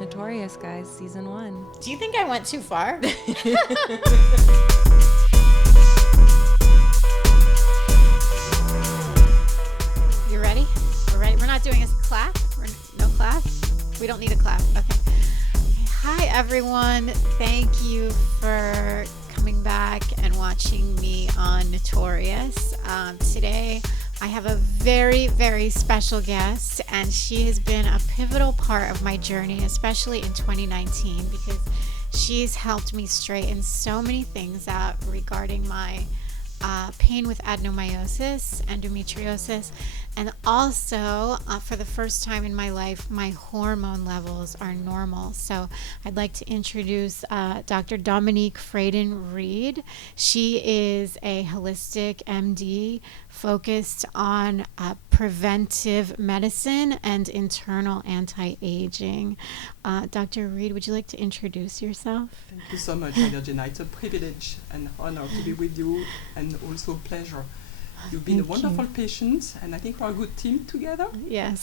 Nateurious, guys, season 1. Do you think I went too far? You ready? We're ready. We're not doing a clap. No clap. We don't need a clap. Okay. Hi, everyone. Thank you for coming back and watching me on Nateurious. Today, I have a very, very special guest, and she has been a pivotal part of my journey, especially in 2019, because she's helped me straighten so many things out regarding my pain with adenomyosis, endometriosis, and also for the first time in my life, my hormone levels are normal. So I'd like to introduce Dr. Dominique Fradin-Read. She is a holistic MD focused on preventive medicine and internal anti-aging. Dr. Read, would you like to introduce yourself? Thank you so much, Jena. It's a privilege and honor to be with you, and also pleasure. You've been a wonderful patient, and I think we're a good team together. Yes.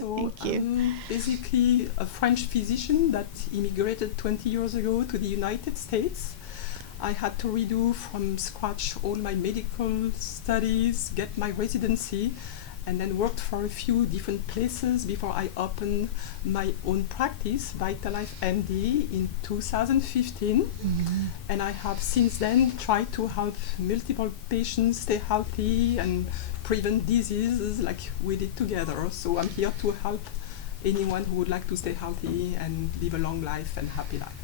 So Thank you. I'm basically a French physician that immigrated 20 years ago to the United States. I had to redo from scratch all my medical studies, get my residency, and then worked for a few different places before I opened my own practice, Vitalife MD, in 2015. Mm-hmm. And I have since then tried to help multiple patients stay healthy and prevent diseases like we did together. So I'm here to help anyone who would like to stay healthy and live a long life and happy life.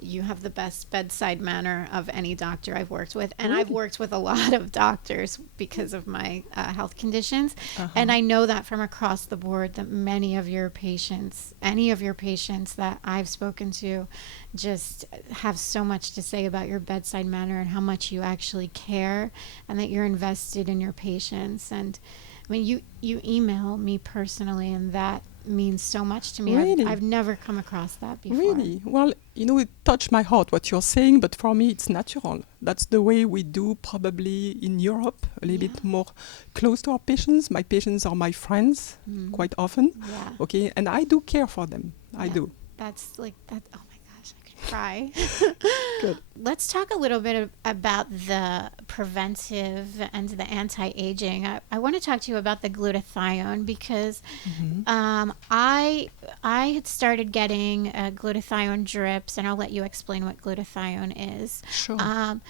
You have the best bedside manner of any doctor I've worked with. And I've worked with a lot of doctors because of my health conditions. And I know that from across the board that many of your patients, any of your patients that I've spoken to, just have so much to say about your bedside manner and how much you actually care and that you're invested in your patients. And I mean, you email me personally, and that means so much to me. Really? I've never come across that before. Really? Well, you know, it touched my heart what you're saying, but for me it's natural. That's the way we do probably in Europe, a little bit more close to our patients. My patients are my friends quite often. Yeah. Okay, and I do care for them. I do. That's like that. Oh my gosh, I could cry. Good. Let's talk a little bit about the preventive and the anti-aging. I want to talk to you about the glutathione because I had started getting glutathione drips, and I'll let you explain what glutathione is. Sure.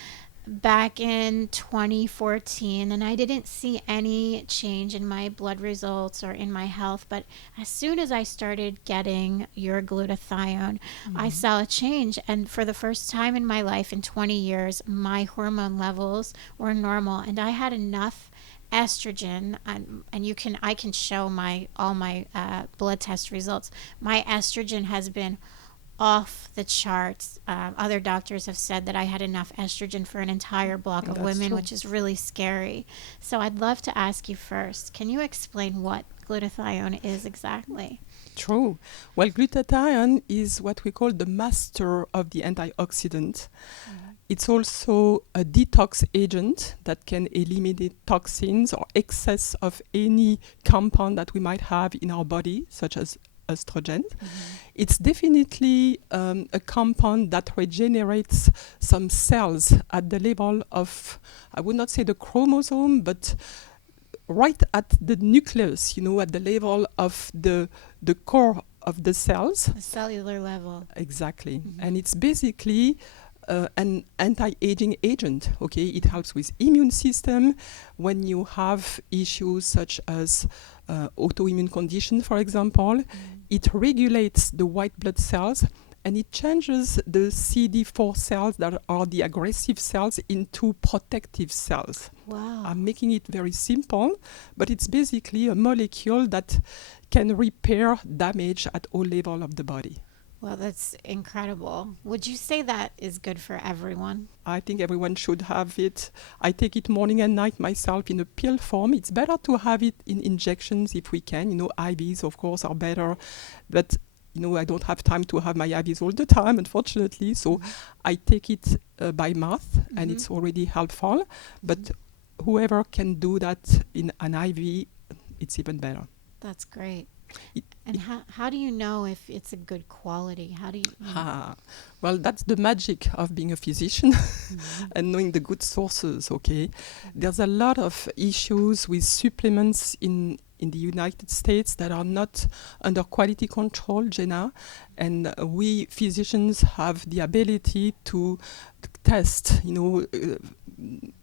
Back in 2014, and I didn't see any change in my blood results or in my health, but as soon as I started getting your glutathione, I saw a change, and for the first time in my life in 20 years, my hormone levels were normal, and I had enough estrogen, and I can show all my blood test results. My estrogen has been off the charts. Other doctors have said that I had enough estrogen for an entire block of women, true. which is really scary. So I'd love to ask you first, can you explain what glutathione is exactly? True. Well, glutathione is what we call the master of the antioxidant. It's also a detox agent that can eliminate toxins or excess of any compound that we might have in our body, such as estrogen. It's definitely a compound that regenerates some cells at the level of, I would not say the chromosome, but right at the nucleus, you know, at the level of the core of the cells. The cellular level. Exactly. And it's basically an anti-aging agent. Okay, it helps with immune system when you have issues such as autoimmune condition, for example. It regulates the white blood cells, and it changes the CD4 cells that are the aggressive cells into protective cells. Wow. I'm making it very simple, but it's basically a molecule that can repair damage at all levels of the body. Well, that's incredible. Would you say that is good for everyone? I think everyone should have it. I take it morning and night myself in a pill form. It's better to have it in injections if we can. You know, IVs, of course, are better. But, you know, I don't have time to have my IVs all the time, unfortunately. So I take it by mouth, and it's already helpful. But whoever can do that in an IV, it's even better. That's great. And how do you know if it's a good quality? How do you Well, that's the magic of being a physician and knowing the good sources, okay? There's a lot of issues with supplements in the United States that are not under quality control, Jena, and we physicians have the ability to test,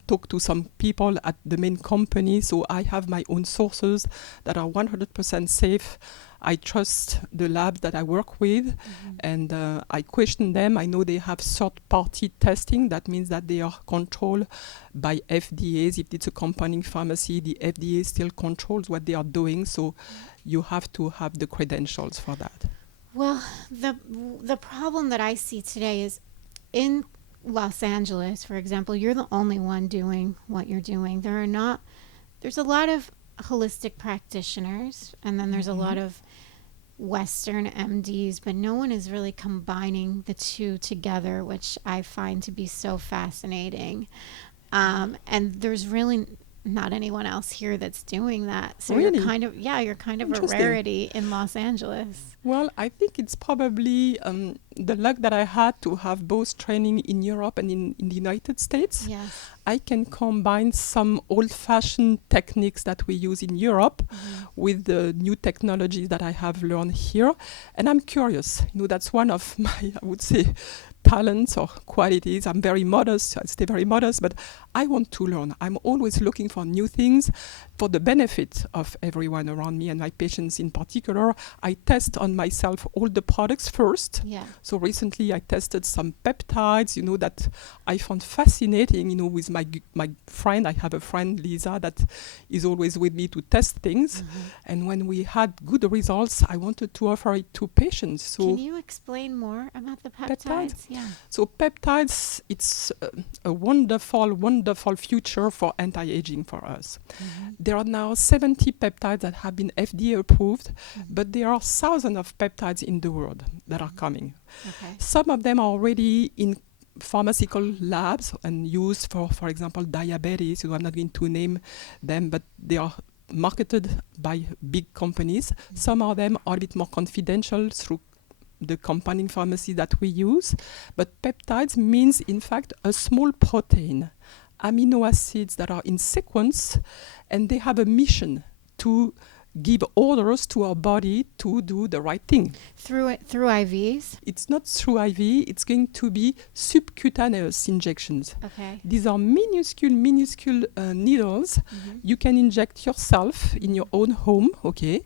talk to some people at the main company, so I have my own sources that are 100% safe. I trust the labs that I work with, and I question them. I know they have third-party testing. That means that they are controlled by FDAs. If it's a compounding pharmacy, the FDA still controls what they are doing, so you have to have the credentials for that. Well, the problem that I see today is in Los Angeles, for example, you're the only one doing what you're doing. There's a lot of holistic practitioners, and then there's a lot of Western MDs, but no one is really combining the two together, which I find to be so fascinating. And there's really not anyone else here that's doing that. So really? you're kind of a rarity in Los Angeles. Well, I think it's probably the luck that I had to have both training in Europe and in the United States. Yes. I can combine some old-fashioned techniques that we use in Europe with the new technologies that I have learned here. And I'm curious. That's one of my, I would say, talents or qualities. I'm very modest. I stay very modest, but I want to learn. I'm always looking for new things for the benefit of everyone around me and my patients in particular. I test on myself all the products first. Yeah. So recently I tested some peptides, that I found fascinating, with my friend. I have a friend, Lisa, that is always with me to test things. And when we had good results, I wanted to offer it to patients. So can you explain more about the peptides? Yeah. So peptides, it's a wonderful, wonderful future for anti-aging for us. There are now 70 peptides that have been FDA approved, but there are thousands of peptides in the world that are coming. Okay. Some of them are already in pharmaceutical labs and used for example, diabetes. I'm not going to name them, but they are marketed by big companies. Some of them are a bit more confidential through the compounding pharmacy that we use. But peptides means, in fact, a small protein, amino acids that are in sequence, and they have a mission to give orders to our body to do the right thing. Through IVs? It's not through IV, it's going to be subcutaneous injections. Okay. These are minuscule needles you can inject yourself in your own home, okay?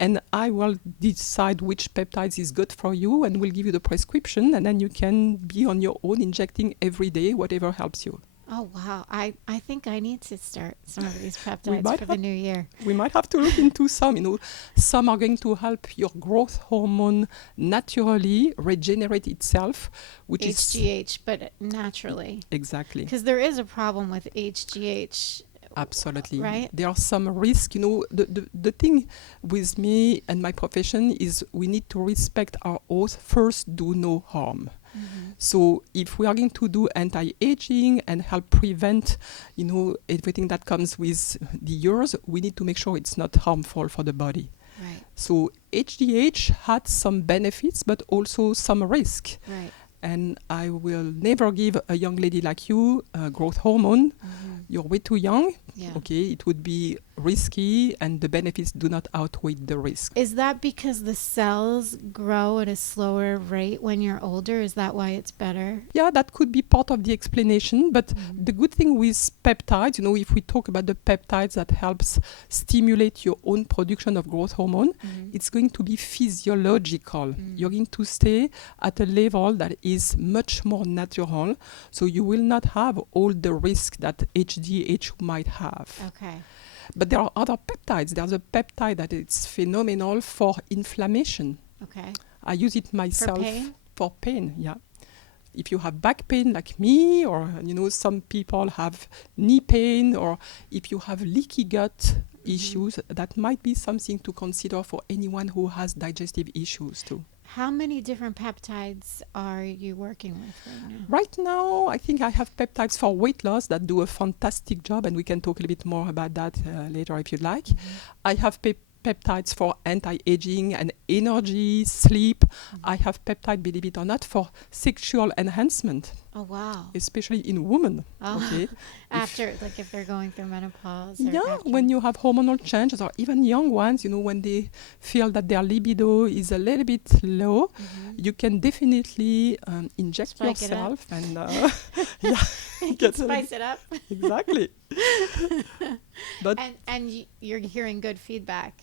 And I will decide which peptides is good for you and will give you the prescription, and then you can be on your own injecting every day, whatever helps you. Oh, wow. I think I need to start some of these peptides for the new year. We might have to look into some. Some are going to help your growth hormone naturally regenerate itself, which is HGH, but naturally. Exactly. Because there is a problem with HGH. Absolutely. Right? There are some risks. The thing with me and my profession is we need to respect our oath. First, do no harm. So if we are going to do anti-aging and help prevent, everything that comes with the years, we need to make sure it's not harmful for the body. Right. So HGH had some benefits, but also some risk. Right. And I will never give a young lady like you growth hormone. You're way too young. Yeah. Okay, it would be risky, and the benefits do not outweigh the risk. Is that because the cells grow at a slower rate when you're older? Is that why it's better? Yeah, that could be part of the explanation. But the good thing with peptides, if we talk about the peptides that helps stimulate your own production of growth hormone, it's going to be physiological. You're going to stay at a level that is much more natural. So you will not have all the risk that HGH might have. Okay. But there are other peptides. There's a peptide that is phenomenal for inflammation. Okay. I use it myself. For pain? For pain, yeah. If you have back pain like me, or some people have knee pain, or if you have leaky gut issues, that might be something to consider for anyone who has digestive issues too. How many different peptides are you working with right now? Right now, I think I have peptides for weight loss that do a fantastic job, and we can talk a little bit more about that later if you'd like. I have peptides for anti-aging and energy, sleep. I have peptide, believe it or not, for sexual enhancement, Oh, wow. especially in women. Oh, Okay. after, like, if they're going through menopause. Or Yeah, after. when you have hormonal changes, or even young ones, when they feel that their libido is a little bit low, you can definitely inject Spike it up. yourself and get a little Spice it up. exactly. But And you're hearing good feedback.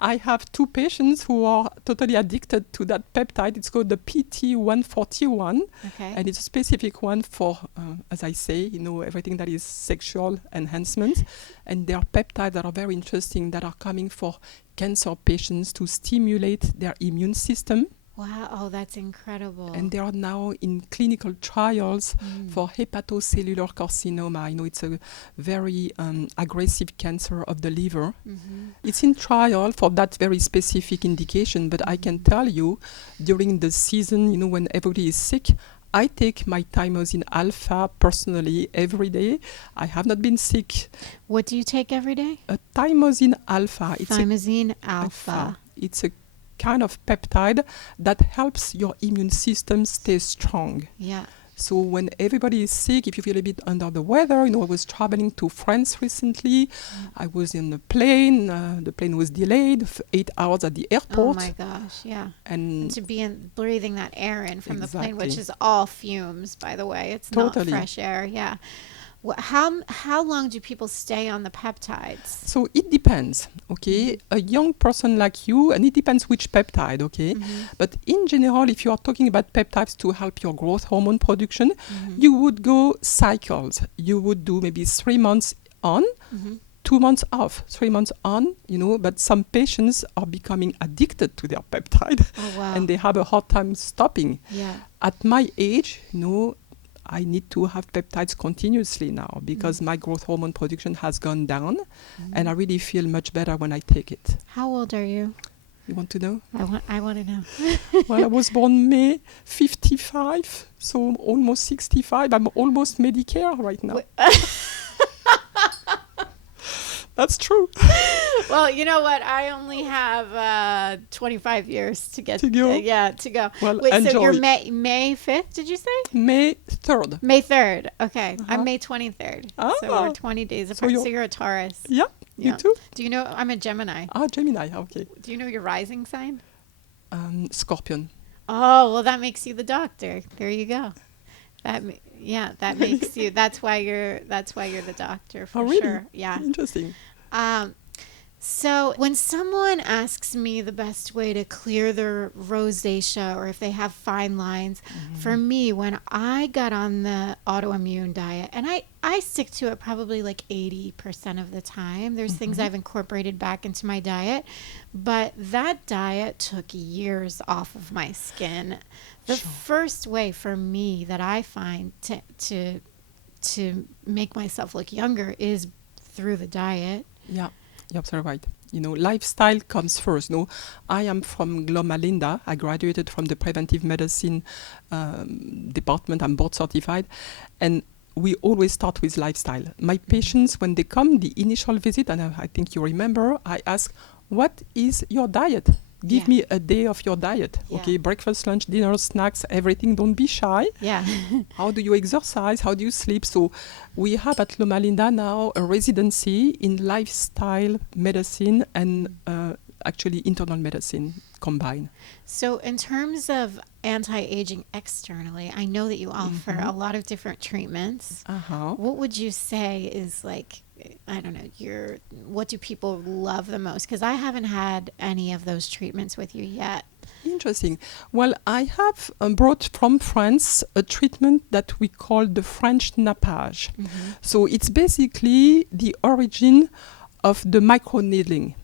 I have 2 patients who are totally addicted to that peptide. It's called the PT141, Okay. and it's a specific one for, as I say, everything that is sexual enhancement. And there are peptides that are very interesting that are coming for cancer patients to stimulate their immune system. Wow. Oh, that's incredible. And they are now in clinical trials for hepatocellular carcinoma. It's a very aggressive cancer of the liver. It's in trial for that very specific indication, but I can tell you, during the season, when everybody is sick, I take my thymosin alpha personally every day. I have not been sick. What do you take every day? Thymosin alpha. Thymosin alpha. It's a kind of peptide that helps your immune system stay strong. Yeah. So when everybody is sick, if you feel a bit under the weather, I was traveling to France recently. I was in a plane. The plane was delayed 8 hours at the airport. Oh my gosh, yeah. And to be breathing that air in from the plane, which Exactly. is all fumes, by the way. It's Totally. not fresh air. Yeah. How long do people stay on the peptides? so it depends, okay? A young person like you, and it depends which peptide, okay? But in general, if you are talking about peptides to help your growth hormone production, you would go cycles. You would do maybe 3 months on, 2 months off, 3 months on, but some patients are becoming addicted to their peptide Oh, wow. and they have a hard time stopping. Yeah. At my age, I need to have peptides continuously now because my growth hormone production has gone down and I really feel much better when I take it. How old are you? You want to know? I want to know. Well, I was born May 55, so almost 65. I'm almost Medicare right now. That's true. Well, you know what? I only have 25 years to get To go? to go. Well, Wait, so you're enjoy. May 5th, did you say? May 3rd. May 3rd. Okay. I'm May 23rd. So Ah. we're 20 days So apart. So you're- you're a Taurus. Yeah, Yeah. you too? Do you know I'm a Gemini? Gemini, okay. Do you know your rising sign? Scorpion. Oh, well, that makes you the doctor. There you go. That makes you. That's why you're the doctor for Oh, really? sure. Yeah. Interesting. So when someone asks me the best way to clear their rosacea or if they have fine lines, for me, when I got on the autoimmune diet, and I stick to it probably like 80% of the time. There's things I've incorporated back into my diet, but that diet took years off of my skin. The first way for me that I find to make myself look younger is through the diet. Yeah, you're absolutely right. Lifestyle comes first. I am from Loma Linda. I graduated from the preventive medicine department. I'm board certified. And we always start with lifestyle. My patients, when they come, the initial visit, and I think you remember, I ask, what is your diet? Give me a day of your diet. Yeah. Okay, breakfast, lunch, dinner, snacks, everything. Don't be shy. Yeah. How do you exercise? How do you sleep? So we have at Loma Linda now a residency in lifestyle medicine and actually internal medicine combined. So in terms of anti-aging externally, I know that you offer a lot of different treatments. What would you say is like, I don't know, what do people love the most? Because I haven't had any of those treatments with you yet. Interesting. Well, I have brought from France a treatment that we call the French nappage. So it's basically the origin of the microneedling,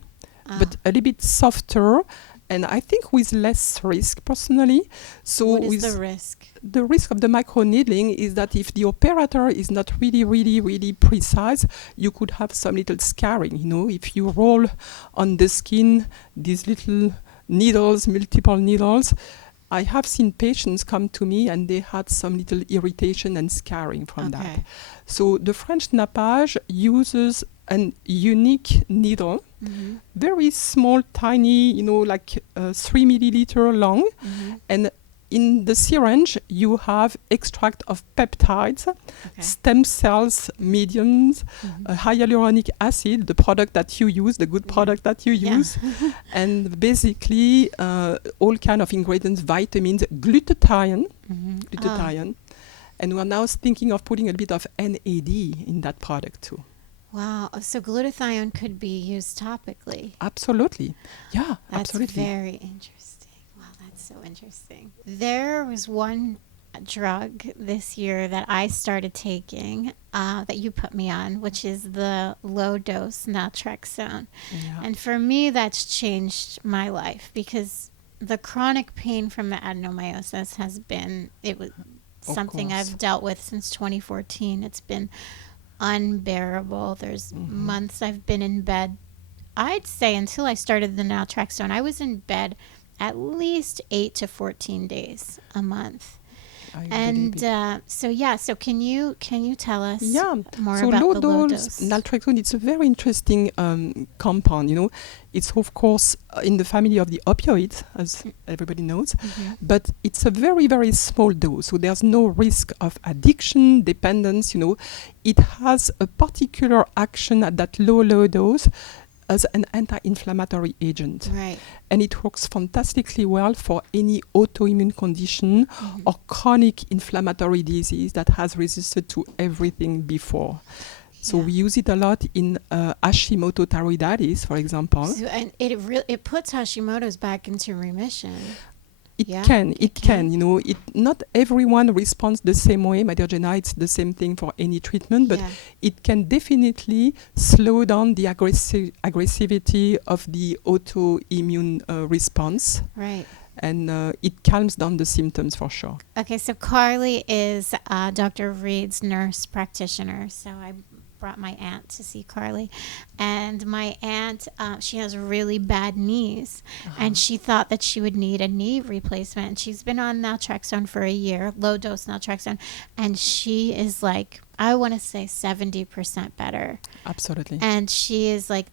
but a little bit softer, and I think with less risk personally. So What is with the risk? the risk of the microneedling is that if the operator is not really precise, you could have some little scarring. If you roll on the skin these little needles, multiple needles, I have seen patients come to me and they had some little irritation and scarring from that. So the French nappage uses an unique needle, very small, tiny, like 3 milliliter long. And in the syringe, you have extract of peptides, stem cells, mediums, hyaluronic acid, the product that you use, the good product that you use, and basically all kind of ingredients, vitamins, glutathione. And we're now thinking of putting a bit of NAD in that product too. Wow. So glutathione could be used topically. Absolutely. Yeah, that's absolutely. Very interesting. Wow, that's so interesting. There was one drug this year that I started taking that you put me on, which is the Lowdose Naltrexone. Yeah. And for me, that's changed my life because the chronic pain from the adenomyosis has been, it was something I've dealt with since 2014. It's been unbearable. There's months I've been in bed. I'd say until I started the naltrexone, I was in bed at least 8 to 14 days a month. So can you tell us more about the Lowdose Naltrexone? It's a very interesting compound. It's of course in the family of the opioids, as everybody knows, but it's a very, very small dose, so there's no risk of addiction, dependence. It has a particular action at that low dose as an anti-inflammatory agent. Right. And it works fantastically well for any autoimmune condition or chronic inflammatory disease that has resisted to everything before. So we use it a lot in Hashimoto thyroiditis, for example. So, and it puts Hashimoto's back into remission. It can. Not everyone responds the same way, my dear Jena. It's the same thing for any treatment, but it can definitely slow down the aggressivity of the autoimmune response. Right. And it calms down the symptoms for sure. Okay, so Carly is Dr. Read's nurse practitioner. So I brought my aunt to see Carly, and my aunt she has really bad knees, and she thought that she would need a knee replacement, and she's been on naltrexone for a year, low dose naltrexone, and she is like, I want to say 70% better. Absolutely. And she is like,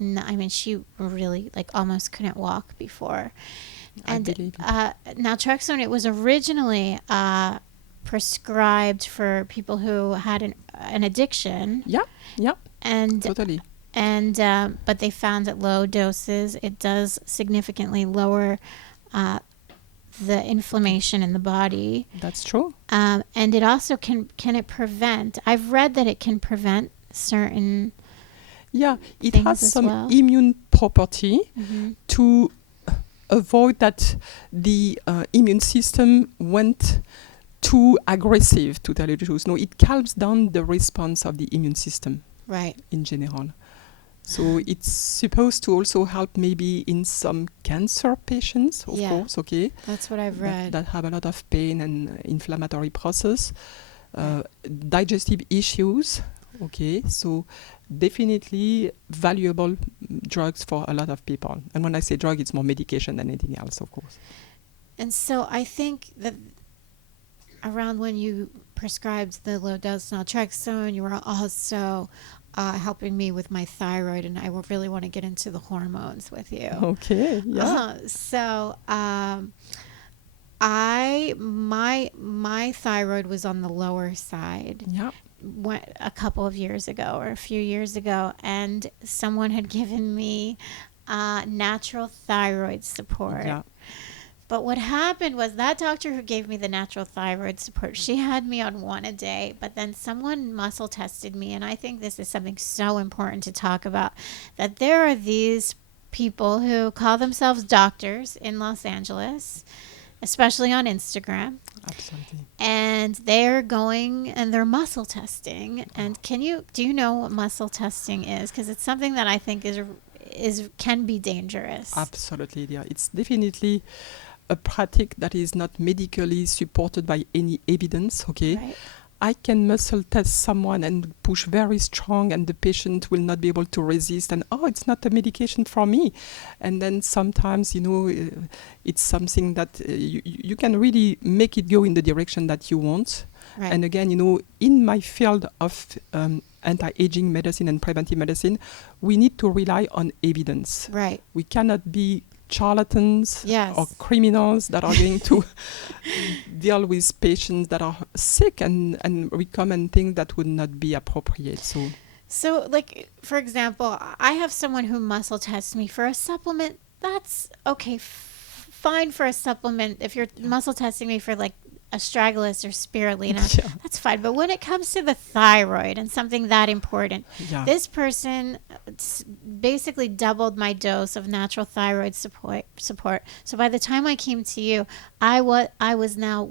she really like almost couldn't walk before. And naltrexone, it was originally prescribed for people who had an addiction. Yeah, and totally. And but they found at low doses it does significantly lower the inflammation in the body. That's true. And it also can it prevent? I've read that it can prevent certain. Yeah, it has some immune property to avoid that the immune system went too aggressive, to tell you the truth. No, it calms down the response of the immune system. Right. In general. So it's supposed to also help maybe in some cancer patients, of course, okay? That's what I've read. That have a lot of pain and inflammatory process, digestive issues, okay? So definitely valuable drugs for a lot of people. And when I say drug, it's more medication than anything else, of course. And so I think that around when you prescribed the low-dose naltrexone, you were also helping me with my thyroid, and I really want to get into the hormones with you. Okay, yeah. So my thyroid was on the lower side. Yeah. A couple of years ago or a few years ago, and someone had given me natural thyroid support. Yeah. But what happened was that doctor who gave me the natural thyroid support, she had me on one a day, but then someone muscle tested me, and I think this is something so important to talk about, that there are these people who call themselves doctors in Los Angeles, especially on Instagram. Absolutely. And they're going and they're muscle testing. And do you know what muscle testing is? Because it's something that I think can be dangerous. Absolutely, yeah. It's definitely a practice that is not medically supported by any evidence, okay? Right. I can muscle test someone and push very strong, and the patient will not be able to resist, and it's not a medication for me. And then sometimes, it's something that you can really make it go in the direction that you want. Right. And again, in my field of anti-aging medicine and preventive medicine, we need to rely on evidence. Right. We cannot be charlatans Yes. or criminals that are going to deal with patients that are sick and recommend things that would not be appropriate. So, like, for example, I have someone who muscle tests me for a supplement. That's okay, fine for a supplement. If you're muscle testing me for like astragalus or spirulina, that's fine. But when it comes to the thyroid and something that important, this person basically doubled my dose of natural thyroid support. So by the time I came to you, I was now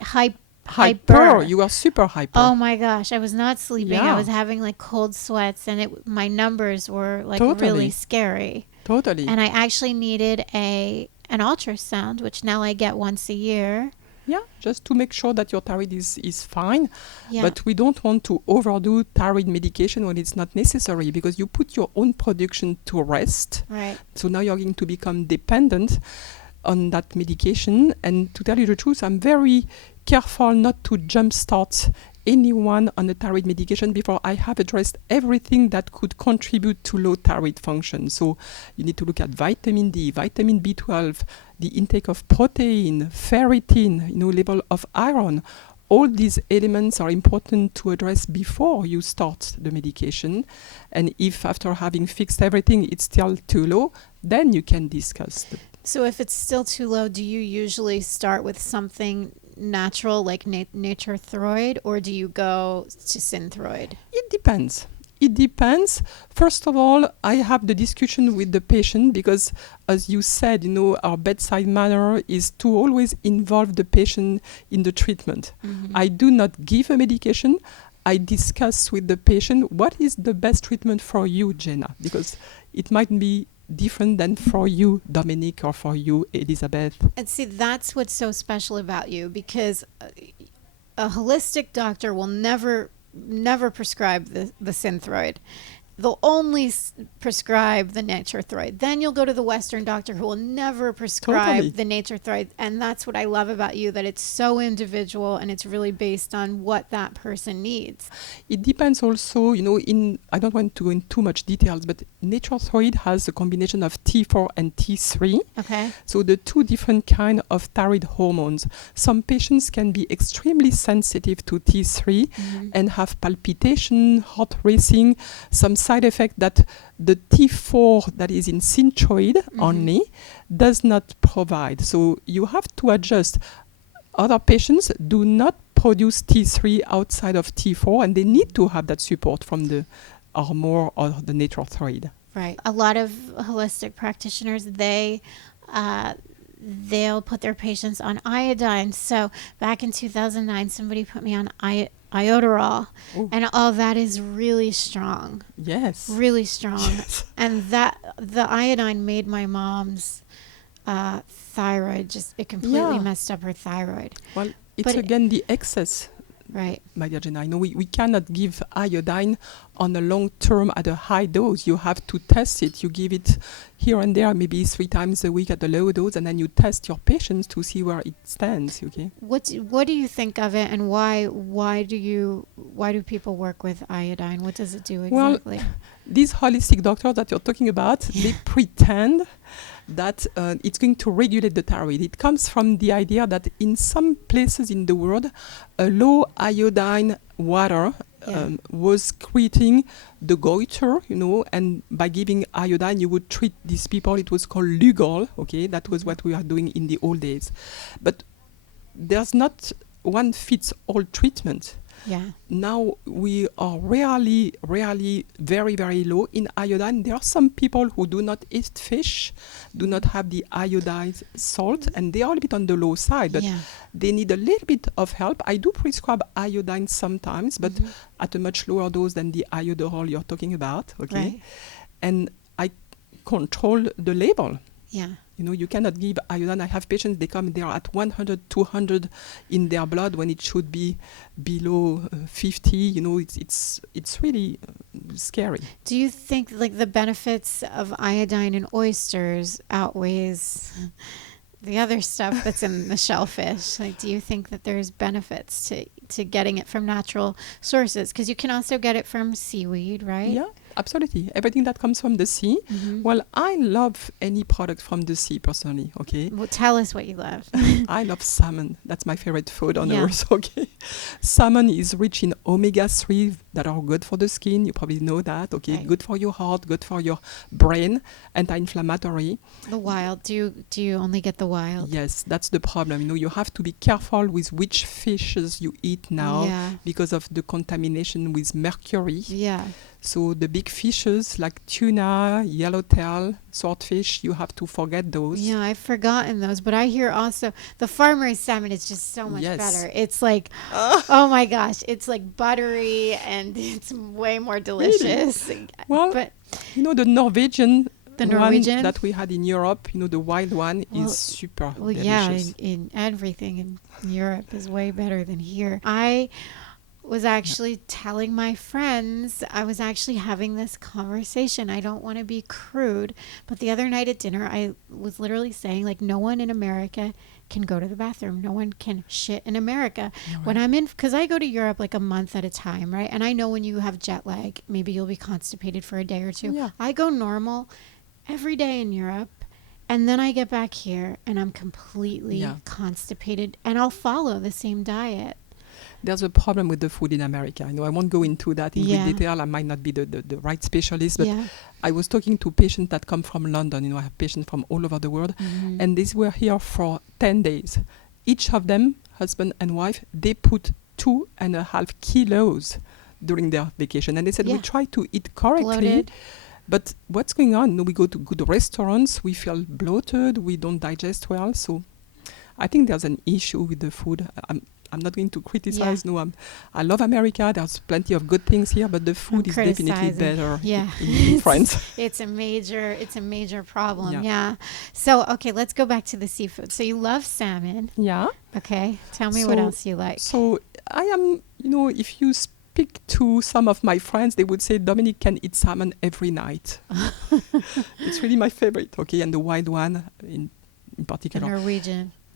hyper. You are super hyper. Oh my gosh, I was not sleeping. Yeah. I was having like cold sweats, and my numbers were like Totally. really scary. Totally. And I actually needed an ultrasound, which now I get once a year. Yeah, just to make sure that your thyroid is fine. Yeah. But we don't want to overdo thyroid medication when it's not necessary, because you put your own production to rest. Right. So now you're going to become dependent on that medication. And to tell you the truth, I'm very careful not to jumpstart anyone on a thyroid medication before I have addressed everything that could contribute to low thyroid function. So you need to look at vitamin D, vitamin B12, the intake of protein, ferritin, level of iron. All these elements are important to address before you start the medication. And if after having fixed everything, it's still too low, then you can discuss. So if it's still too low, do you usually start with something natural like Nateurious, or do you go to Synthroid? It depends. It depends. First of all, I have the discussion with the patient because, as you said, our bedside manner is to always involve the patient in the treatment. Mm-hmm. I do not give a medication. I discuss with the patient what is the best treatment for you, Jena, because it might be different than for you, Dominique, or for you, Elizabeth. And see, that's what's so special about you, because a holistic doctor will never prescribe the Synthroid. They'll only prescribe the Nateurious. Then you'll go to the Western doctor who will never prescribe the Nateurious. And that's what I love about you, that it's so individual and it's really based on what that person needs. It depends also, I don't want to go into too much details, but Nateurious has a combination of T4 and T3. Okay. So the two different kind of thyroid hormones. Some patients can be extremely sensitive to T3 and have palpitation, heart racing, some side effect that the T4 that is in Synthroid only does not provide. So you have to adjust. Other patients do not produce T3 outside of T4, and they need to have that support from the hormone or the Nateurious. Right. A lot of holistic practitioners, they'll put their patients on iodine. So back in 2009, somebody put me on iodoral, and all that is really strong. Yes. Really strong. Yes. And the iodine made my mom's thyroid it completely messed up her thyroid. Well, it's again the excess. Right. My dear Jena, we cannot give iodine on a long term at a high dose. You have to test it. You give it here and there, maybe 3 times a week at a low dose, and then you test your patients to see where it stands. Okay. What do you think of it, and why do people work with iodine? What does it do exactly? Well, these holistic doctors that you're talking about, they pretend that it's going to regulate the thyroid. It comes from the idea that in some places in the world, a low iodine water was creating the goiter, and by giving iodine, you would treat these people. It was called Lugol, okay? That was what we were doing in the old days. But there's not one fits all treatment. Yeah. Now we are rarely very, very low in iodine. There are some people who do not eat fish, do not have the iodized salt, and they are a little bit on the low side, but they need a little bit of help. I do prescribe iodine sometimes, but at a much lower dose than the iodoral you're talking about, okay? Right. And I control the label. Yeah. You cannot give iodine. I have patients, they come, they are at 100, 200 in their blood when it should be below 50. It's really scary. Do you think like the benefits of iodine in oysters outweighs the other stuff that's in the shellfish? Like, do you think that there's benefits to getting it from natural sources? Because you can also get it from seaweed, right? Yeah, absolutely. Everything that comes from the sea. Mm-hmm. Well, I love any product from the sea personally, okay? Well, tell us what you love. I love salmon. That's my favorite food on earth, okay? Salmon is rich in omega-3 that are good for the skin. You probably know that, okay? Right. Good for your heart, good for your brain, anti-inflammatory. The wild. Do you only get the wild? Yes, that's the problem. You have to be careful with which fishes you eat now because of the contamination with mercury. Yeah. So the big fishes like tuna, yellowtail, swordfish, you have to forget those. Yeah, I've forgotten those. But I hear also the farm-raised salmon is just so much better. It's like, oh my gosh, it's like buttery and it's way more delicious. Really? Well, but the Norwegian one that we had in Europe, the wild one is super delicious. Yeah, in everything in Europe is way better than here. I was actually telling my friends, I was actually having this conversation. I don't want to be crude, but the other night at dinner, I was literally saying, like, no one in America can go to the bathroom. No one can shit in America. Right. When I'm in, because I go to Europe like a month at a time, right? And I know when you have jet lag, maybe you'll be constipated for a day or two. Yeah. I go normal every day in Europe. And then I get back here and I'm completely constipated, and I'll follow the same diet. There's a problem with the food in America. I won't go into that in great detail. I might not be the right specialist, but I was talking to patients that come from London. I have patients from all over the world, and these were here for 10 days. Each of them, husband and wife, they put 2.5 kilos during their vacation. And they said, we try to eat correctly. Bloated. But what's going on? We go to good restaurants, we feel bloated, we don't digest well. So I think there's an issue with the food. I'm not going to criticize. No, I love America. There's plenty of good things here, but the food is definitely better in France. It's a major problem. Yeah. So, okay, let's go back to the seafood. So you love salmon. Yeah. Okay. Tell me what else you like. So I am, if you speak to some of my friends, they would say Dominique can eat salmon every night. It's really my favorite. Okay. And the wild one in particular.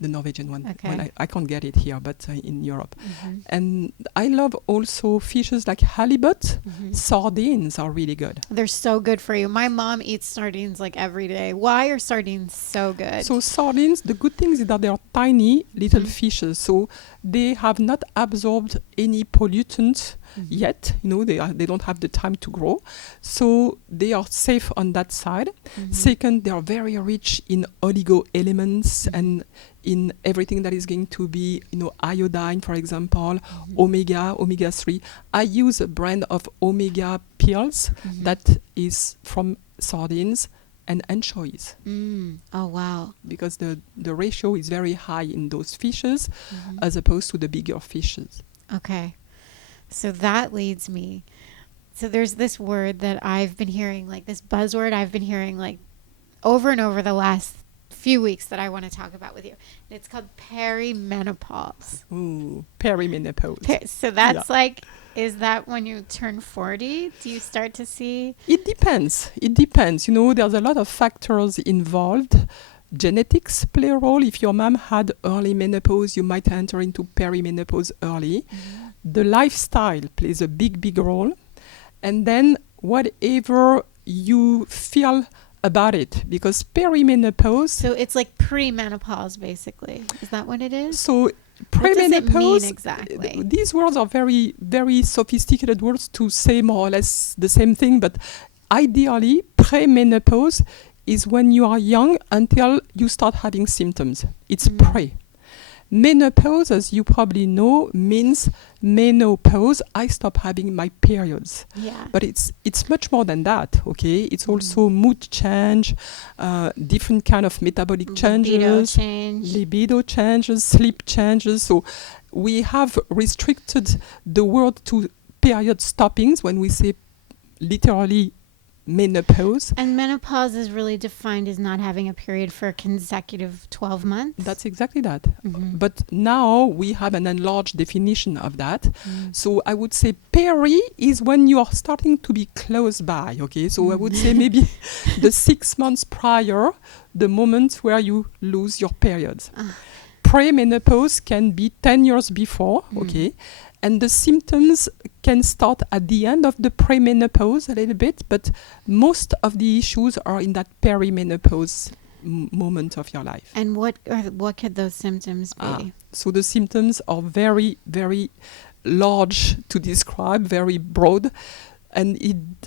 The Norwegian one. Okay. Well, I can't get it here, but in Europe. Mm-hmm. And I love also fishes like halibut. Mm-hmm. Sardines are really good. They're so good for you. My mom eats sardines like every day. Why are sardines so good? So sardines, the good thing is that they are tiny little fishes. So they have not absorbed any pollutant yet. They don't have the time to grow. So they are safe on that side. Mm-hmm. Second, they are very rich in oligo elements and in everything that is going to be, iodine, for example, omega-3. I use a brand of omega pills that is from sardines and anchovies. Oh, wow. Because the ratio is very high in those fishes as opposed to the bigger fishes. Okay. So that leads me. So there's this word that I've been hearing, like this buzzword I've been hearing like over and over the last few weeks that I want to talk about with you. And it's called perimenopause. Ooh, perimenopause. So that's like, is that when you turn 40? Do you start to see? It depends. There's a lot of factors involved. Genetics play a role. If your mom had early menopause, you might enter into perimenopause early. The lifestyle plays a big role. And then whatever you feel about it, because perimenopause... So it's like premenopause, basically. Is that what it is? So premenopause... What does it mean exactly? These words are very, very sophisticated words to say more or less the same thing, but ideally, premenopause is when you are young until you start having symptoms. It's pre. Menopause, as you probably know, means menopause. I stop having my periods. Yeah. But it's much more than that, okay? It's also mood change, different kind of metabolic changes. Libido changes, sleep changes. So we have restricted the word to period stoppings when we say literally menopause. And menopause is really defined as not having a period for a consecutive 12 months? That's exactly that. Mm-hmm. But now we have an enlarged definition of that. So I would say peri is when you are starting to be close by, okay? So I would say maybe the 6 months prior, the moment where you lose your periods. Premenopause can be 10 years before, okay? And the symptoms can start at the end of the premenopause a little bit, but most of the issues are in that perimenopause moment of your life. And what could those symptoms be? So the symptoms are very, very large to describe, very broad, and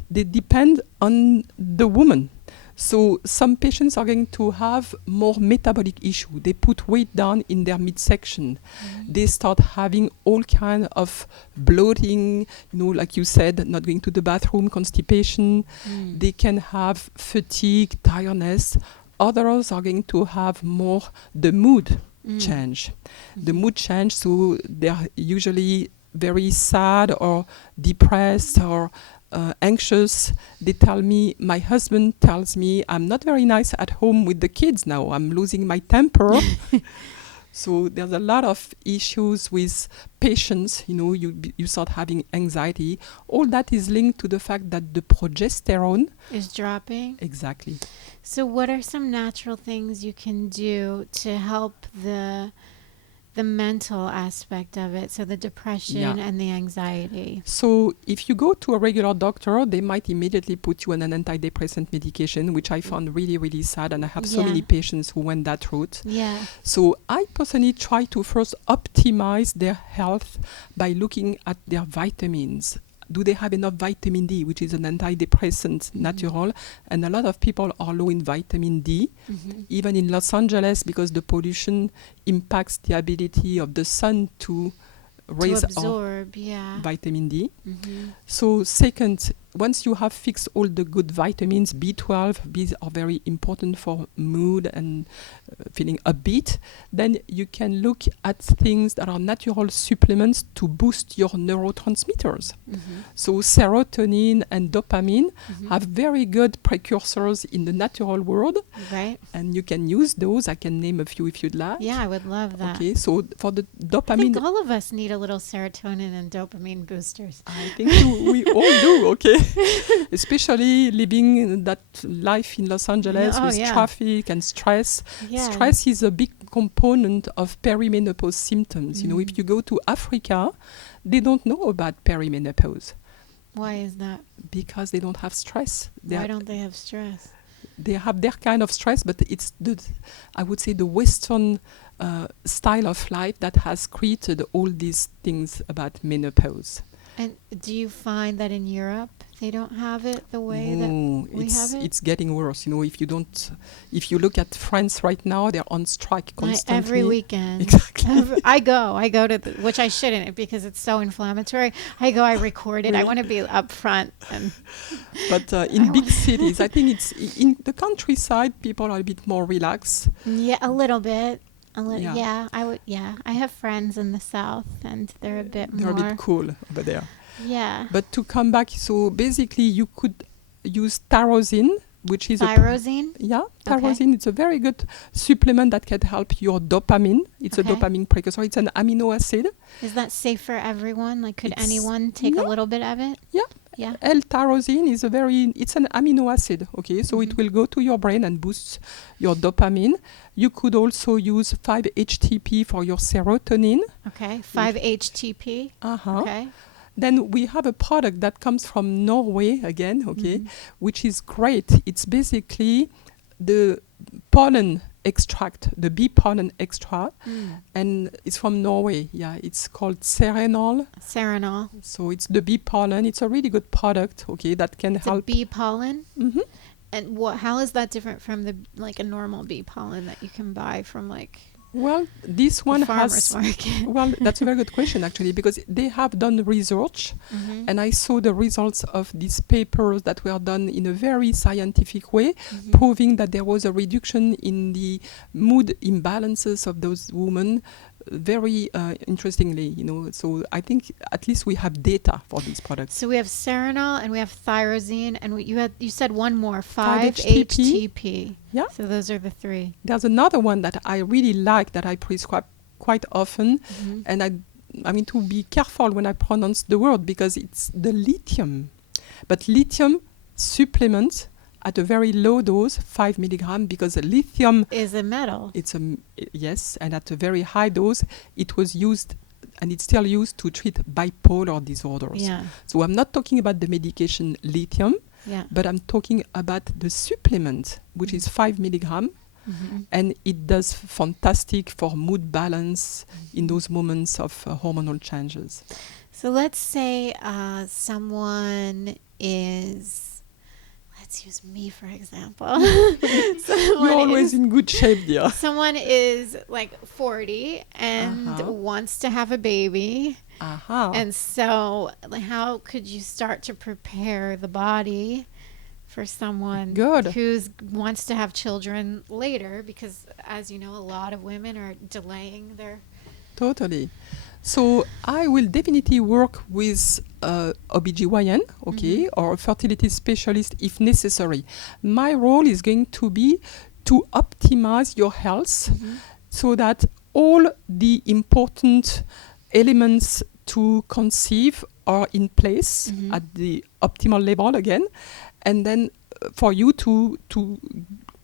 they depend on the woman. So some patients are going to have more metabolic issue. They put weight down in their midsection. They start having all kind of bloating, like you said, not going to the bathroom, constipation. They can have fatigue, tiredness. Others are going to have more the mood change. The mood change, so they're usually very sad or depressed or anxious. They tell me, my husband tells me, I'm not very nice at home with the kids now. I'm losing my temper. So there's a lot of issues with patients. You start having anxiety. All that is linked to the fact that the progesterone is dropping. Exactly. So what are some natural things you can do to help the mental aspect of it, so the depression and the anxiety? So if you go to a regular doctor, they might immediately put you on an antidepressant medication, which I found really, really sad. And I have so many patients who went that route. Yeah. So I personally try to first optimize their health by looking at their vitamins. Do they have enough vitamin D, which is an antidepressant natural? And a lot of people are low in vitamin D, even in Los Angeles, because the pollution impacts the ability of the sun to raise absorb vitamin D. So second, once you have fixed all the good vitamins, B12, these are very important for mood and feeling upbeat, then you can look at things that are natural supplements to boost your neurotransmitters. So serotonin and dopamine have very good precursors in the natural world. Right. And you can use those. I can name a few if you'd like. Yeah, I would love that. Okay, so for the dopamine... I think all of us need a little serotonin and dopamine boosters. I think we all do, okay? Especially living that life in Los Angeles with traffic and stress. Yeah. Stress is a big component of perimenopause symptoms. If you go to Africa, they don't know about perimenopause. Why is that? Because they don't have stress. Why don't they have stress? They have their kind of stress, but it's I would say the Western style of life that has created all these things about menopause. And do you find that in Europe they don't have it the way that we have it? It's getting worse. If you look at France right now, they're on strike constantly. Every weekend. Exactly. I go to which I shouldn't, because it's so inflammatory. I record it. I want to be up front. But in big cities, I think it's in the countryside, people are a bit more relaxed. Yeah, a little bit. I have friends in the south, and they're a bit cool over there. Yeah. But to come back, so basically you could use tyrosine, which is tyrosine. Tyrosine. It's a very good supplement that can help your dopamine. It's a dopamine precursor. It's an amino acid. Is that safe for everyone? Like, could anyone take a little bit of it? Yeah. L-tyrosine is it's an amino acid. Okay, so it will go to your brain and boost your dopamine. You could also use 5-HTP for your serotonin. Okay, 5-HTP. Okay. Then we have a product that comes from Norway again, which is great. It's basically the pollen extract, the bee pollen extract, and it's from Norway. Yeah, it's called Serenol. So it's the bee pollen. It's a really good product, that can help. Bee pollen? And how is that different from a normal bee pollen that you can buy from Well, this one farmer's market? Well, that's a very good question, actually, because they have done research, and I saw the results of these papers that were done in a very scientific way, proving that there was a reduction in the mood imbalances of those women very interestingly, so I think at least we have data for these products. So we have Serenol and we have Thyroxine, and you said one more, 5-HTP. 5-HTP. Yeah. So those are the three. There's another one that I really like that I prescribe quite often, and I mean to be careful when I pronounce the word because it's the lithium. But lithium supplement at a very low dose, 5 milligram, because the lithium is a metal. It's yes, and at a very high dose, it was used, and it's still used to treat bipolar disorders. Yeah. So I'm not talking about the medication lithium, but I'm talking about the supplement, which is 5 milligram, and it does fantastic for mood balance in those moments of hormonal changes. So let's say someone is, let's use me for example. You're always in good shape, dear. Someone is like 40 and wants to have a baby. And so how could you start to prepare the body for someone who wants to have children later? Because as you know, a lot of women are delaying their... Totally. So I will definitely work with OBGYN, or a fertility specialist if necessary. My role is going to be to optimize your health so that all the important elements to conceive are in place at the optimal level again. And then for you to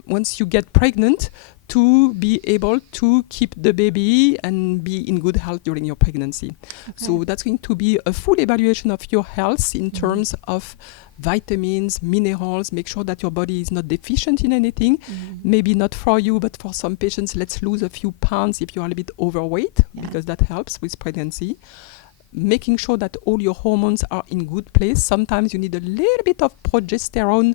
once you get pregnant, to be able to keep the baby and be in good health during your pregnancy. So that's going to be a full evaluation of your health in terms of vitamins, minerals, make sure that your body is not deficient in anything. Maybe not for you, but for some patients, let's lose a few pounds if you're a little bit overweight, because that helps with pregnancy. Making sure that all your hormones are in good place. Sometimes you need a little bit of progesterone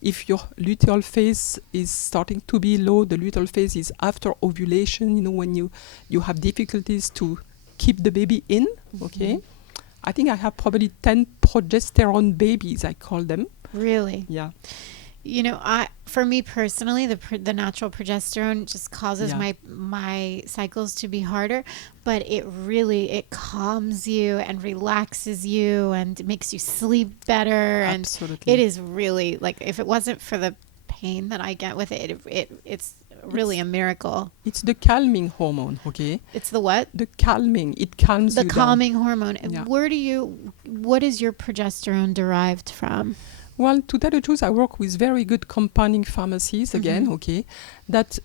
if your luteal phase is starting to be low. The luteal phase is after ovulation, when you have difficulties to keep the baby in, I think I have probably 10 progesterone babies, I call them. Really? Yeah. For me personally, the natural progesterone just causes my cycles to be harder, but it calms you and relaxes you and makes you sleep better. Absolutely. And it is really, like, if it wasn't for the pain that I get with it's really a miracle. It's the calming hormone, It's the what? The calming. It calms you down. The calming hormone. Yeah. What is your progesterone derived from? Well, to tell the truth, I work with very good compounding pharmacies again, that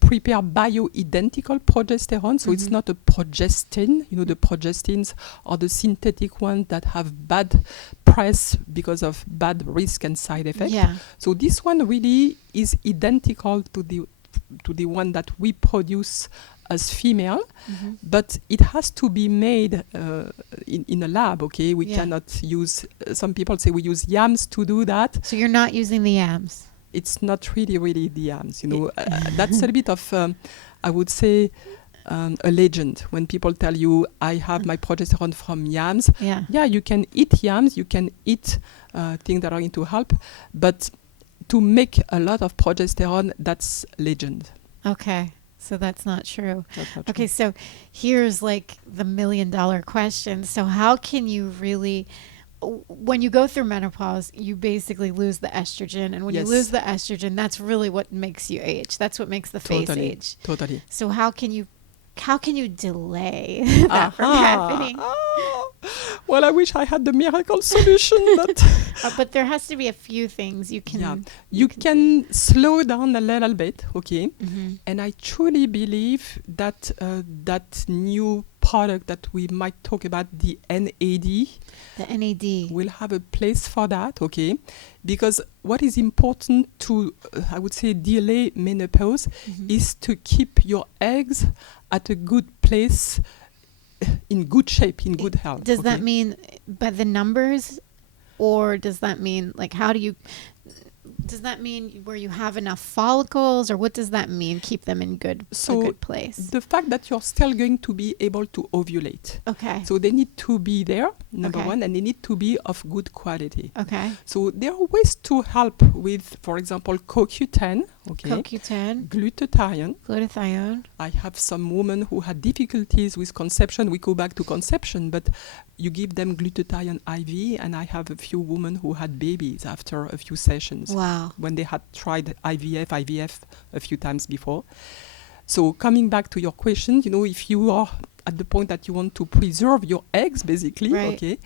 prepare bioidentical progesterone. So it's not a progestin. The progestins are the synthetic ones that have bad press because of bad risk and side effects. Yeah. So this one really is identical to the one that we produce as female, but it has to be made in a lab, We cannot use, some people say we use yams to do that. So you're not using the yams? It's not really the yams, That's a bit of, I would say, a legend. When people tell you, I have my progesterone from yams. Yeah, you can eat yams, you can eat things that are going to help, but to make a lot of progesterone, that's legend. Okay. So that's not true. That's not okay, true. so here's like the $1 million question. So how can you really, when you go through menopause, you basically lose the estrogen. And when you lose the estrogen, that's really what makes you age. That's what makes the face age. Totally. So how can you delay that from happening? Well, I wish I had the miracle solution, but there has to be a few things you can... Yeah. You can slow down a little bit, And I truly believe that that new product that we might talk about, the NAD... The NAD. will have a place for that, Because what is important to, I would say, delay menopause is to keep your eggs at a good place, in good shape, in good health. Does that mean by the numbers, or does that mean, like, how do you does that mean where you have enough follicles, or what does that mean? Keep them in a good place. The fact that you're still going to be able to ovulate. Okay. So they need to be there, number Okay. one, and they need to be of good quality. Okay. So there are ways to help with, for example, CoQ10, CoQ10, glutathione. I have some women who had difficulties with conception. We go back to conception, but you give them glutathione IV, and I have a few women who had babies after a few sessions. Wow. When they had tried IVF a few times before. So coming back to your question, if you are at the point that you want to preserve your eggs, basically, Right.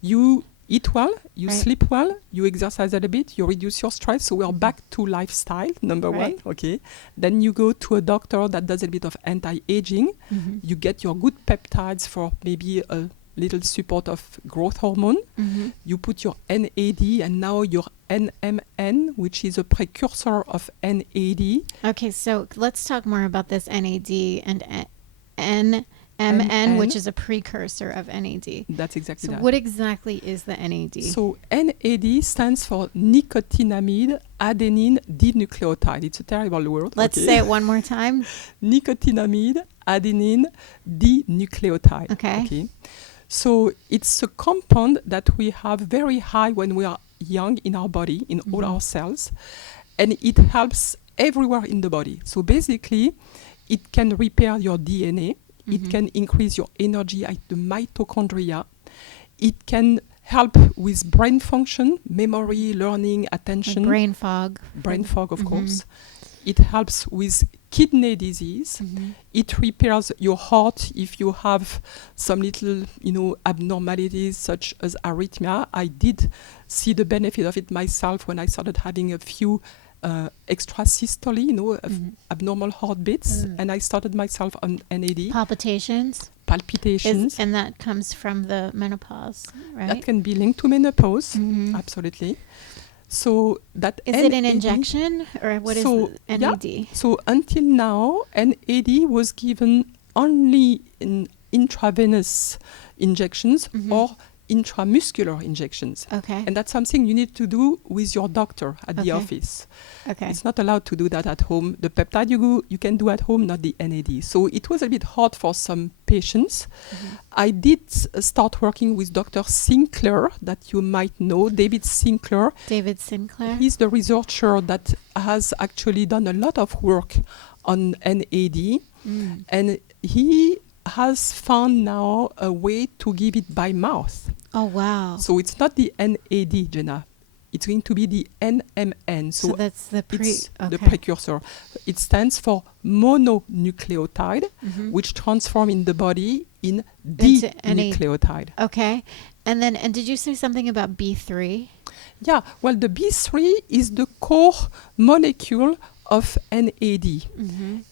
you eat well, you Right. sleep well, you exercise a little bit, you reduce your stress. So we are back to lifestyle, number Right. one, Then you go to a doctor that does a bit of anti-aging. Mm-hmm. You get your good peptides for maybe a little support of growth hormone. Mm-hmm. You put your NAD and now your NMN, which is a precursor of NAD. Okay, so let's talk more about this NAD and NMN, which is a precursor of NAD. That's exactly that. So what exactly is the NAD? So NAD stands for nicotinamide adenine dinucleotide. It's a terrible word. Let's say it one more time. Nicotinamide adenine dinucleotide. Okay. So it's a compound that we have very high when we are young in our body, in all our cells, and it helps everywhere in the body. So basically, it can repair your DNA. It can increase your energy at the mitochondria. It can help with brain function, memory, learning, attention. Like brain fog. Brain fog, of course. It helps with kidney disease. It repairs your heart if you have some little, abnormalities such as arrhythmia. I did see the benefit of it myself when I started having a few extrasystole, abnormal heartbeats, and I started myself on NAD. Palpitations. And that comes from the menopause, right? That can be linked to menopause, absolutely. So that is NAD, it an injection, or what is NAD? Yeah. So until now, NAD was given only in intravenous injections or intramuscular injections. Okay. And that's something you need to do with your doctor at the office. Okay. It's not allowed to do that at home. The peptide you can do at home, not the NAD. So it was a bit hard for some patients. I did start working with Dr. Sinclair, that you might know, David Sinclair. David Sinclair. He's the researcher that has actually done a lot of work on NAD. And he has found now a way to give it by mouth. Oh, wow. So it's not the NAD, Jena. It's going to be the NMN. So that's the the precursor. It stands for mononucleotide, which transform in the body in dinucleotide. Okay. And did you say something about B3? Yeah. Well, the B3 is the core molecule of NAD.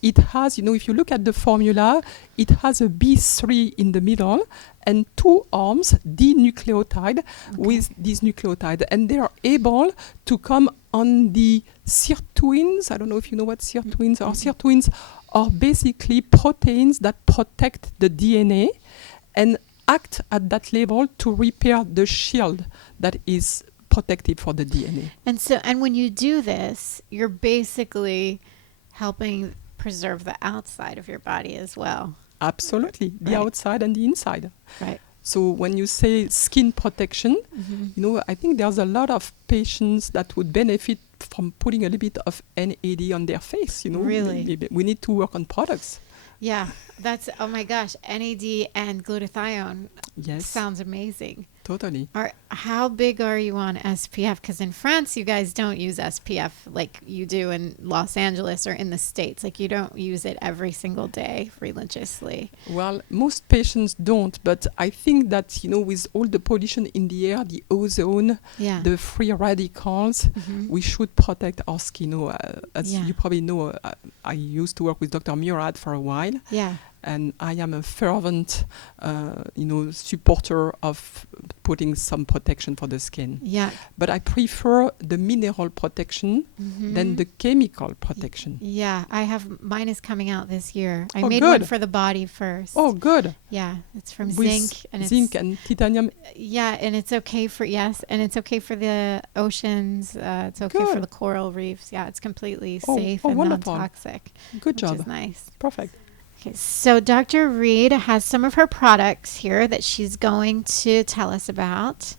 It has, if you look at the formula, it has a B3 in the middle and two arms, dinucleotide, with this nucleotide. And they are able to come on the sirtuins. I don't know if you know what sirtuins are. Sirtuins are basically proteins that protect the DNA and act at that level to repair the shield that is protective for the DNA. And when you do this, you're basically helping preserve the outside of your body as well. Absolutely. The outside and the inside. Right. So when you say skin protection, I think there's a lot of patients that would benefit from putting a little bit of NAD on their face. Really? We need to work on products. Yeah, that's, oh my gosh, NAD and glutathione. Yes. Sounds amazing. Totally. How big are you on SPF? Because in France, you guys don't use SPF like you do in Los Angeles or in the States. Like you don't use it every single day religiously. Well, most patients don't, but I think that, with all the pollution in the air, the ozone, the free radicals, we should protect our skin. As you probably know, I used to work with Dr. Murad for a while. Yeah. And I am a fervent, supporter of putting some protection for the skin. Yeah. But I prefer the mineral protection than the chemical protection. Yeah, mine is coming out this year. I Oh, made good. one for the body first. Oh, good. Yeah, it's from With zinc and zinc and titanium. Yeah, and it's okay for it's okay for the oceans. It's okay for Good. the coral reefs. Yeah, it's completely Oh, safe oh, and wonderful. non-toxic. Good which job. is nice. Perfect. Okay, so Dr. Read has some of her products here that she's going to tell us about.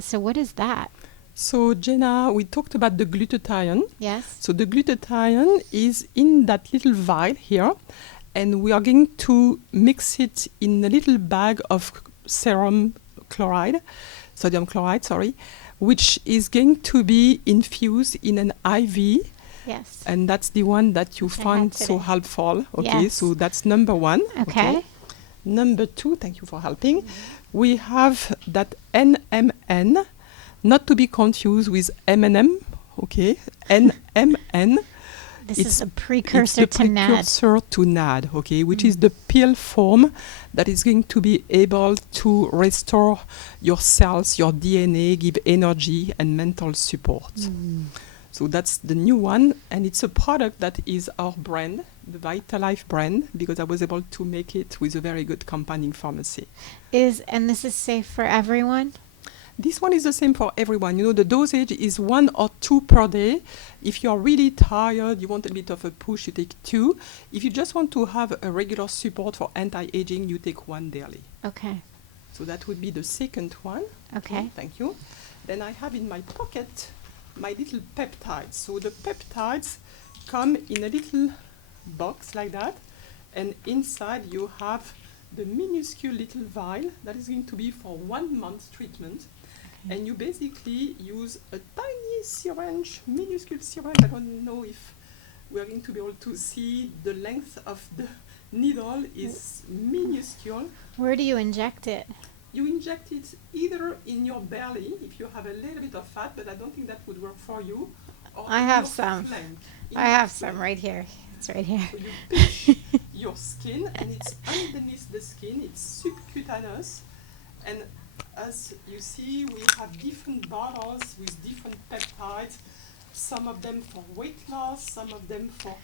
So what is that? So, Jena, we talked about the glutathione. Yes. So the glutathione is in that little vial here, and we are going to mix it in a little bag of sodium chloride, which is going to be infused in an IV. Yes. And that's the one that you Which I find have so today. helpful. Okay, Yes. so that's number one. Okay. Number two, thank you for helping. We have that NMN, not to be confused with M&M. Okay, NMN. This is a It's precursor the to NAD. precursor to NAD, okay, which is the pill form that is going to be able to restore your cells, your DNA, give energy and mental support. So that's the new one, and it's a product that is our brand, the Vitalife brand, because I was able to make it with a very good compounding pharmacy. And this is safe for everyone? This one is the same for everyone. You know, the dosage is 1 or 2 per day. If you're really tired, you want a bit of a push, you take 2. If you just want to have a regular support for anti-aging, you take 1 daily. Okay. So that would be the second one. Okay. Thank you. Then I have in my pocket my little peptides. So the peptides come in a little box like that, and inside you have the minuscule little vial that is going to be for 1 month treatment. And you basically use a tiny syringe, minuscule syringe. I don't know if we're going to be able to see the length of the needle is minuscule. Where do you inject it? You inject it either in your belly if you have a little bit of fat, but I don't think that would work for you. Or I in have your some. flank, in I your have some flank. right here. It's right here. So you pinch your skin, and it's underneath the skin. It's subcutaneous, and as you see, we have different bottles with different peptides. Some of them for weight loss, some of them for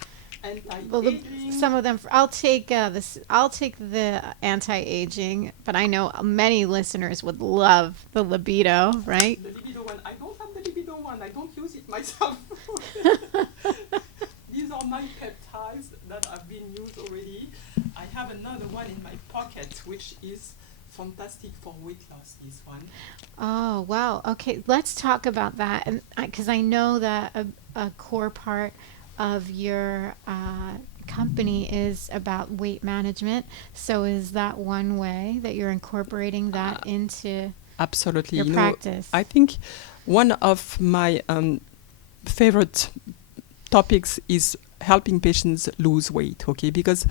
Well, anti-aging. some of them. I'll take this. I'll take the anti-aging, but I know many listeners would love the libido, right? The libido one. I don't have the libido one. I don't use it myself. These are my peptides that have been used already. I have another one in my pocket, which is fantastic for weight loss, this one. Oh, wow. Okay, let's talk about that. And because I know that a core part of your company is about weight management. So is that one way that you're incorporating that into Absolutely. your You know, practice? I think one of my favorite topics is helping patients lose weight, okay? Because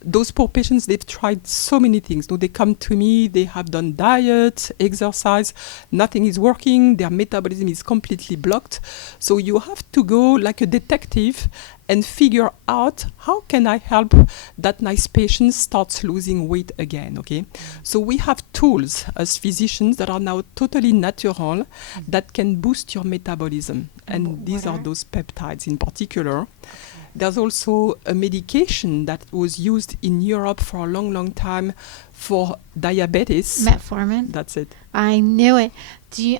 those poor patients, they've tried so many things. No, they come to me, they have done diet, exercise, nothing is working, their metabolism is completely blocked. So you have to go like a detective and figure out how can I help that nice patient starts losing weight again, okay? So we have tools as physicians that are now totally natural that can boost your metabolism. And these are those peptides in particular. There's also a medication that was used in Europe for a long, long time for diabetes. Metformin. That's it. I knew it.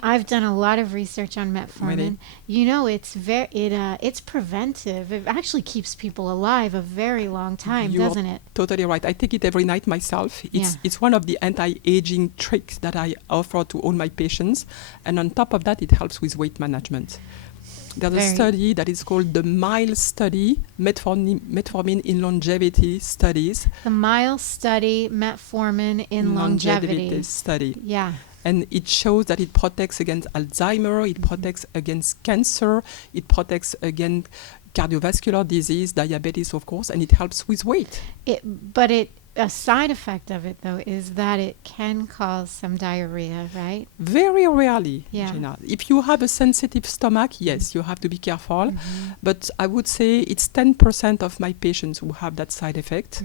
I've done a lot of research on metformin. Really? You know, it's preventive. It actually keeps people alive a very long time, You are doesn't it? Totally right. I take it every night myself. Yeah. It's one of the anti-aging tricks that I offer to all my patients. And on top of that, it helps with weight management. There's a study that is called the MILE study, metformin in longevity studies. The MILE study, metformin in longevity. Study. Yeah. And it shows that it protects against Alzheimer, it protects against cancer, it protects against cardiovascular disease, diabetes, of course, and it helps with weight. a side effect of it, though, is that it can cause some diarrhea, right? Very rarely, Yeah. Jena. If you have a sensitive stomach, yes, you have to be careful. But I would say it's 10% of my patients who have that side effect.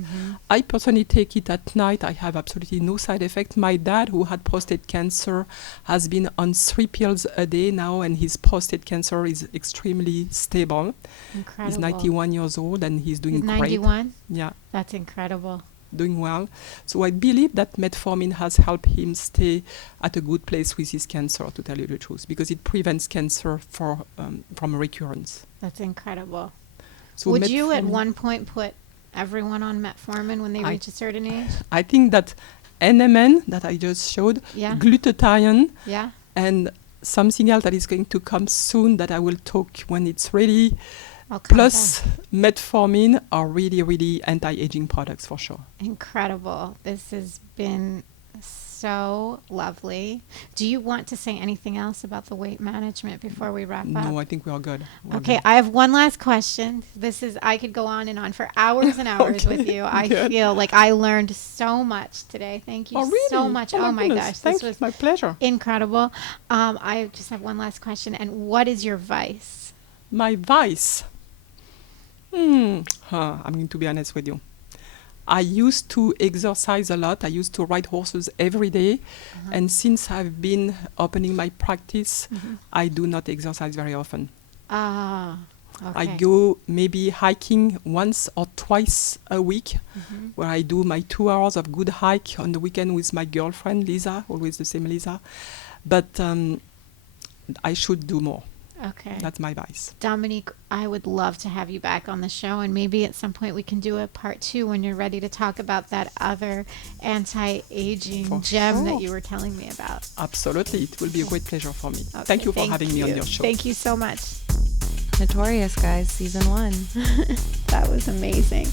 I personally take it at night. I have absolutely no side effect. My dad, who had prostate cancer, has been on 3 pills a day now, and his prostate cancer is extremely stable. Incredible. He's 91 years old, and he's doing He's great. 91? Yeah, That's incredible. doing well. So I believe that metformin has helped him stay at a good place with his cancer, to tell you the truth, because it prevents cancer from recurrence. That's incredible. So Would you at metformin- one point put everyone on metformin when they reach a certain age? I think that NMN that I just showed, Yeah. glutathione, Yeah. and something else that is going to come soon that I will talk when it's ready, I'll come plus back. metformin are really, really anti-aging products for sure. Incredible. This has been so lovely. Do you want to say anything else about the weight management before we wrap up? No, I think we are good. We're Okay, good. I have one last question. I could go on and on for hours and hours with you. I good. feel like I learned so much today. Thank you Oh, really? so much. Oh my goodness. gosh, Thank this you. was My pleasure. incredible. I just have one last question. And what is your vice? My vice. I'm going to be honest with you. I used to exercise a lot. I used to ride horses every day. And since I've been opening my practice, I do not exercise very often. Ah, okay. I go maybe hiking once or twice a week, where I do my 2 hours of good hike on the weekend with my girlfriend, Lisa, always the same Lisa. But I should do more. Okay. That's my vice. Dominique, I would love to have you back on the show, and maybe at some point we can do a part 2 when you're ready to talk about that other anti-aging For gem sure. that you were telling me about. Absolutely. It will be a great pleasure for me. Okay, Thank you for having me on your show. Thank you so much. Nateurious, guys, season 1. That was amazing.